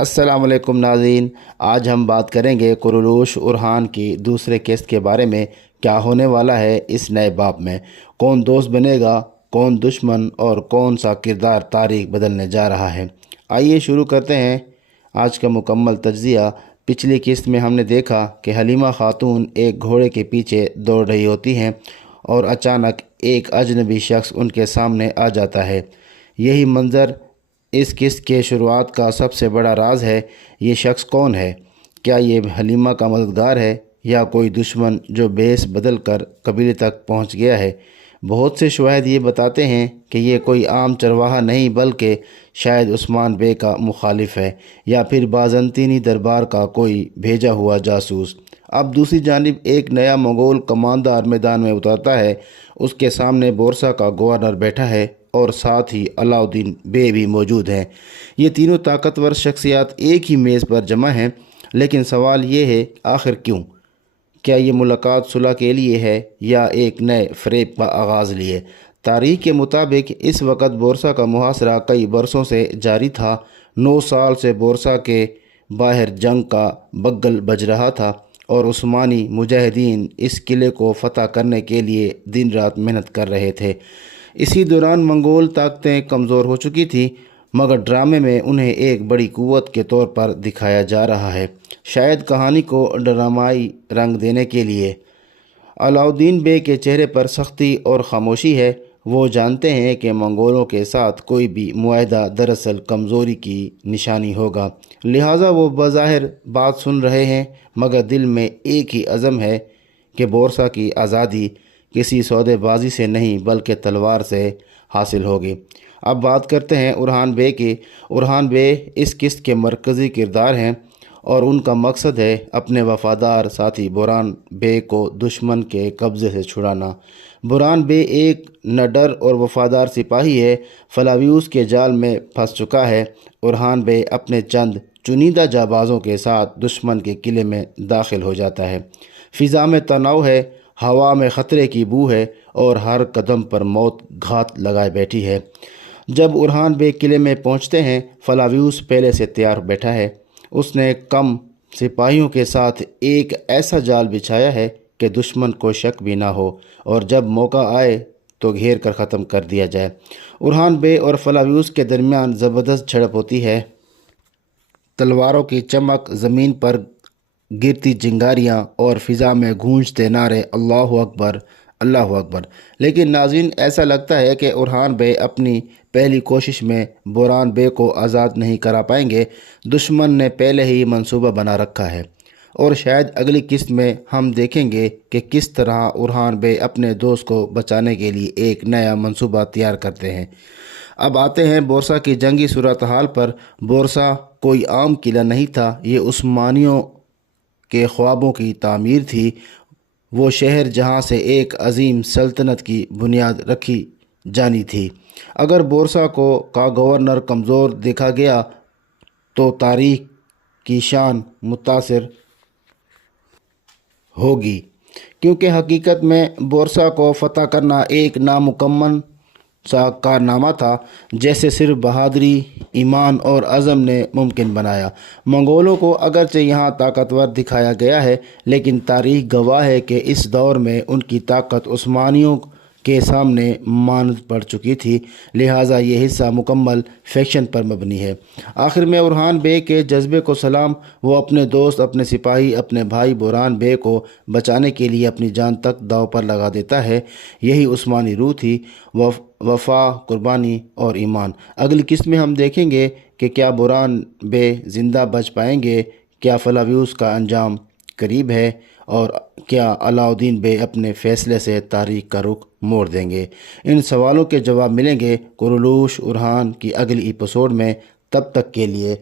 السلام علیکم ناظرین، آج ہم بات کریں گے قرولوش ارحان کی دوسرے قسط کے بارے میں۔ کیا ہونے والا ہے اس نئے باب میں؟ کون دوست بنے گا، کون دشمن، اور کون سا کردار تاریخ بدلنے جا رہا ہے؟ آئیے شروع کرتے ہیں آج کا مکمل تجزیہ۔ پچھلی قسط میں ہم نے دیکھا کہ حلیمہ خاتون ایک گھوڑے کے پیچھے دوڑ رہی ہوتی ہیں اور اچانک ایک اجنبی شخص ان کے سامنے آ جاتا ہے۔ یہی منظر اس قسط کے شروعات کا سب سے بڑا راز ہے۔ یہ شخص کون ہے؟ کیا یہ حلیمہ کا مددگار ہے یا کوئی دشمن جو بھیس بدل کر قبیلے تک پہنچ گیا ہے؟ بہت سے شواہد یہ بتاتے ہیں کہ یہ کوئی عام چرواہا نہیں بلکہ شاید عثمان بے کا مخالف ہے یا پھر بازنطینی دربار کا کوئی بھیجا ہوا جاسوس۔ اب دوسری جانب ایک نیا منگول کماندار میدان میں اترتا ہے۔ اس کے سامنے بورسا کا گورنر بیٹھا ہے اور ساتھ ہی علاؤدین بے بھی موجود ہیں۔ یہ تینوں طاقتور شخصیات ایک ہی میز پر جمع ہیں، لیکن سوال یہ ہے آخر کیوں؟ کیا یہ ملاقات صلح کے لیے ہے یا ایک نئے فریب کا آغاز لیے؟ تاریخ کے مطابق اس وقت بورسا کا محاصرہ کئی برسوں سے جاری تھا۔ 9 سال سے بورسا کے باہر جنگ کا بگل بج رہا تھا اور عثمانی مجاہدین اس قلعے کو فتح کرنے کے لیے دن رات محنت کر رہے تھے۔ اسی دوران منگول طاقتیں کمزور ہو چکی تھیں، مگر ڈرامے میں انہیں ایک بڑی قوت کے طور پر دکھایا جا رہا ہے، شاید کہانی کو ڈرامائی رنگ دینے کے لیے۔ علاؤدین بے کے چہرے پر سختی اور خاموشی ہے۔ وہ جانتے ہیں کہ منگولوں کے ساتھ کوئی بھی معاہدہ دراصل کمزوری کی نشانی ہوگا، لہٰذا وہ بظاہر بات سن رہے ہیں مگر دل میں ایک ہی عزم ہے کہ بورسا کی آزادی کسی سودے بازی سے نہیں بلکہ تلوار سے حاصل ہوگی۔ اب بات کرتے ہیں ارحان بے کی۔ ارحان بے اس قسط کے مرکزی کردار ہیں اور ان کا مقصد ہے اپنے وفادار ساتھی بوران بے کو دشمن کے قبضے سے چھڑانا۔ بوران بے ایک نڈر اور وفادار سپاہی ہے، فلاویوس کے جال میں پھنس چکا ہے۔ ارحان بے اپنے چند چنیدہ جانبازوں کے ساتھ دشمن کے قلعے میں داخل ہو جاتا ہے۔ فضا میں تناؤ ہے، ہوا میں خطرے کی بو ہے اور ہر قدم پر موت گھات لگائے بیٹھی ہے۔ جب ارحان بے قلعے میں پہنچتے ہیں، فلاویوس پہلے سے تیار بیٹھا ہے۔ اس نے کم سپاہیوں کے ساتھ ایک ایسا جال بچھایا ہے کہ دشمن کو شک بھی نہ ہو اور جب موقع آئے تو گھیر کر ختم کر دیا جائے۔ ارحان بے اور فلاویوس کے درمیان زبردست جھڑپ ہوتی ہے۔ تلواروں کی چمک، زمین پر گرتی چنگاریاں اور فضا میں گونجتے نعرے اللہ اکبر، اللہ اکبر۔ لیکن ناظرین، ایسا لگتا ہے کہ ارحان بے اپنی پہلی کوشش میں بوران بے کو آزاد نہیں کرا پائیں گے۔ دشمن نے پہلے ہی منصوبہ بنا رکھا ہے اور شاید اگلی قسط میں ہم دیکھیں گے کہ کس طرح ارحان بے اپنے دوست کو بچانے کے لیے ایک نیا منصوبہ تیار کرتے ہیں۔ اب آتے ہیں بورسا کی جنگی صورتحال پر۔ بورسا کوئی عام قلعہ نہیں تھا، یہ عثمانیوں کے خوابوں کی تعمیر تھی، وہ شہر جہاں سے ایک عظیم سلطنت کی بنیاد رکھی جانی تھی۔ اگر بورسا کا گورنر کمزور دیکھا گیا تو تاریخ کی شان متاثر ہوگی، کیونکہ حقیقت میں بورسا کو فتح کرنا ایک نامکمل سا کارنامہ تھا جیسے صرف بہادری، ایمان اور عزم نے ممکن بنایا۔ منگولوں کو اگرچہ یہاں طاقتور دکھایا گیا ہے، لیکن تاریخ گواہ ہے کہ اس دور میں ان کی طاقت عثمانیوں کے سامنے ماند پڑ چکی تھی، لہٰذا یہ حصہ مکمل فکشن پر مبنی ہے۔ آخر میں ارحان بے کے جذبے کو سلام۔ وہ اپنے دوست، اپنے سپاہی، اپنے بھائی بوران بے کو بچانے کے لیے اپنی جان تک داؤ پر لگا دیتا ہے۔ یہی عثمانی روح تھی، وفا، قربانی اور ایمان۔ اگلی قسط میں ہم دیکھیں گے کہ کیا بوران بے زندہ بچ پائیں گے، کیا فلاویوس کا انجام قریب ہے اور کیا علاؤدین بے اپنے فیصلے سے تاریخ کا رخ موڑ دیں گے۔ ان سوالوں کے جواب ملیں گے قرولوش ارحان کی اگلی ایپیسوڈ میں۔ تب تک کے لیے